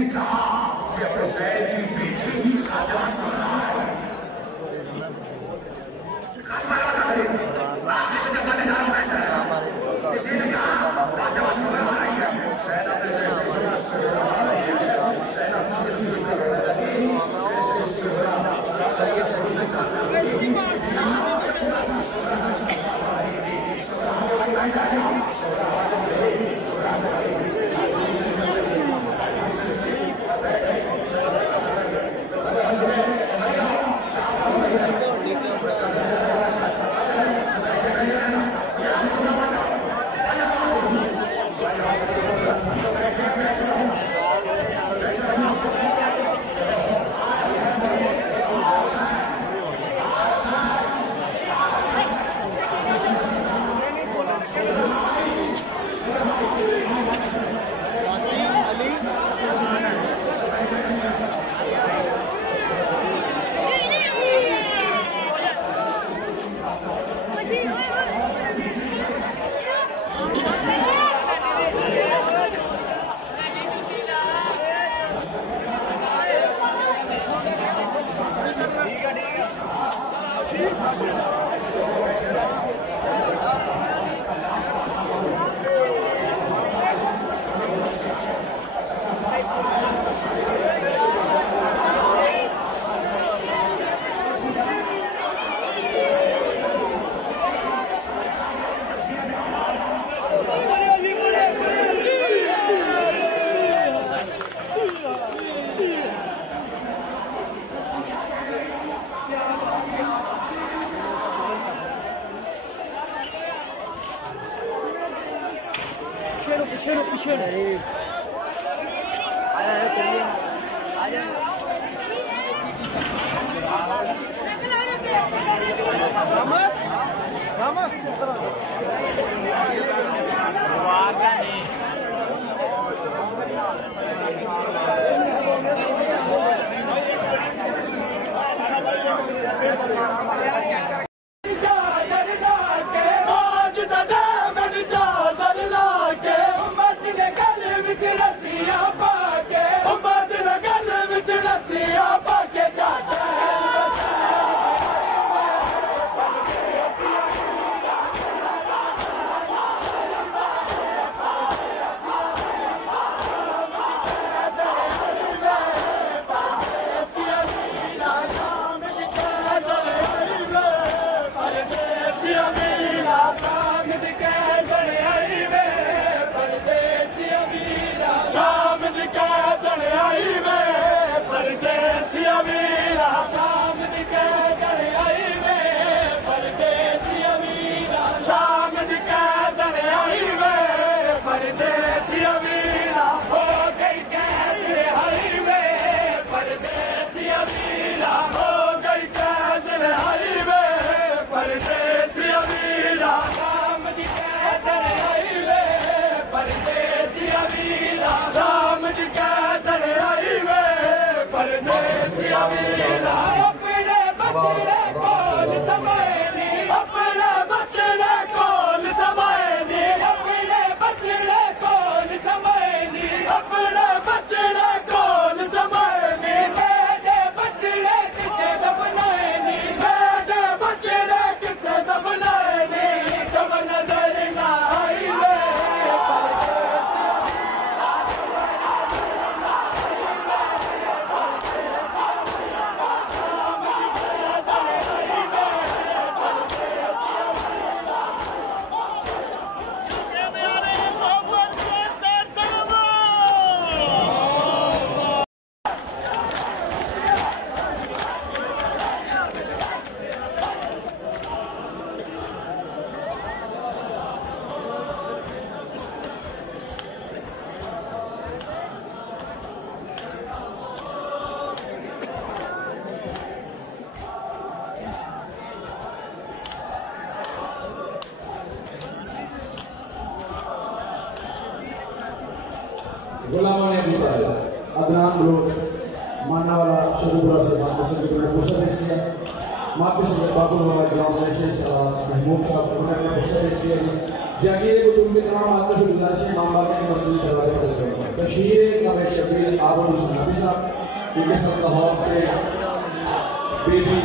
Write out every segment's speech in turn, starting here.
ने कहा कि हुसैन की बेटी फातिमा सामने आ रही है। किसी ने कहा फातिमा सामने आ रही है। हुसैन अपने जैसे सुना सुहरा आ रही है। हुसैन अब चीख करने लगे जैसे सुहरा ये सुनने जाता है। पीछे आया है, चलिए आजा। रामस गुलामों ने अदनान रोड मानावाला शरीफपुरा से मापे से बाबुल बाबा ग्राउंड महमूद साहब उन्होंने जागीर को तुम भी तमाम आदमी से गुजारिश है मामला में मौजूद दरवाजे पर तशहीर का शफीर आबू क्योंकि सब लाहौर से बेबी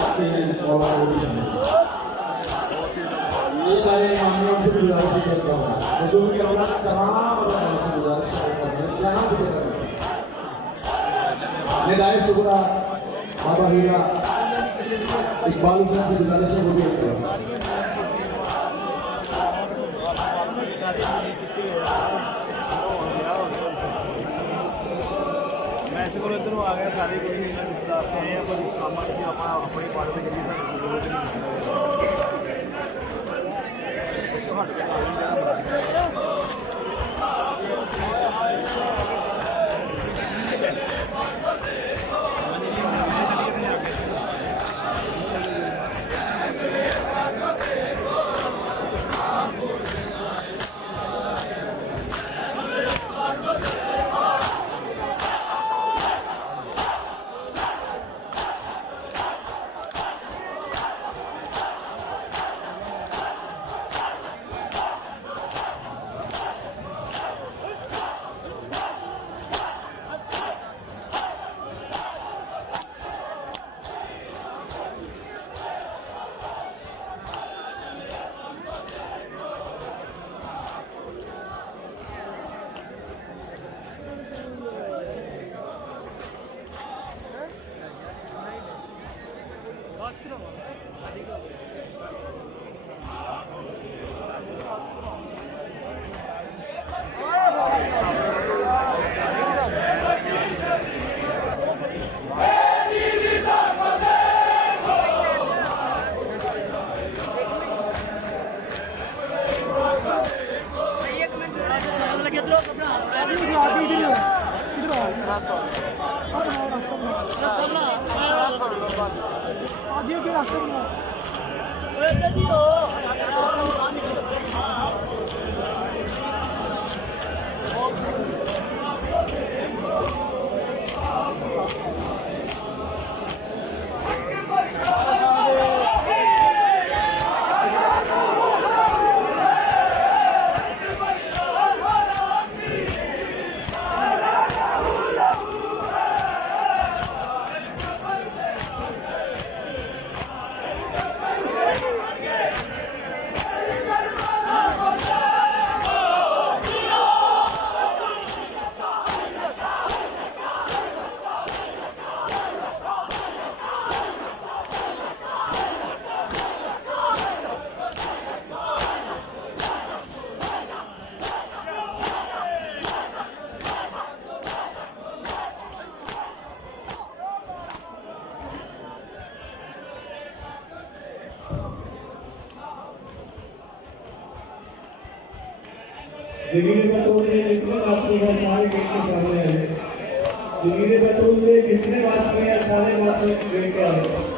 आते हैं और ऑडिशन ये सारे मामलों से गुजारिश करता हूँ जो भी औलाद तमाम से गुजारिश करता हूँ जहाँ भी निदाय सुगुरा बाबा हीरा इकबाल हुसैन से गुजारिश है वो भी करता हूँ ऐसे को इधर आ गया सारे कोई रिश्तेदार हैं या कोई काम किसी अपनी पार्टी के लिए जमीन बतौल में जितने बात हैं सारे गेट के सामने आए जमीन बतौल में जितने बात हैं सारे बात गेट के आए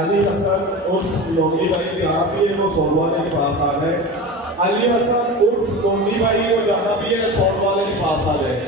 अली हसन उर्फ लोंगी भाई जहाँ भी है वो सोन वाले के पास आ गए। अली हसन उर्फ लोंगी भाई वो जहाँ भी है सोन वाले के पास आ गए।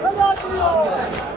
Come on,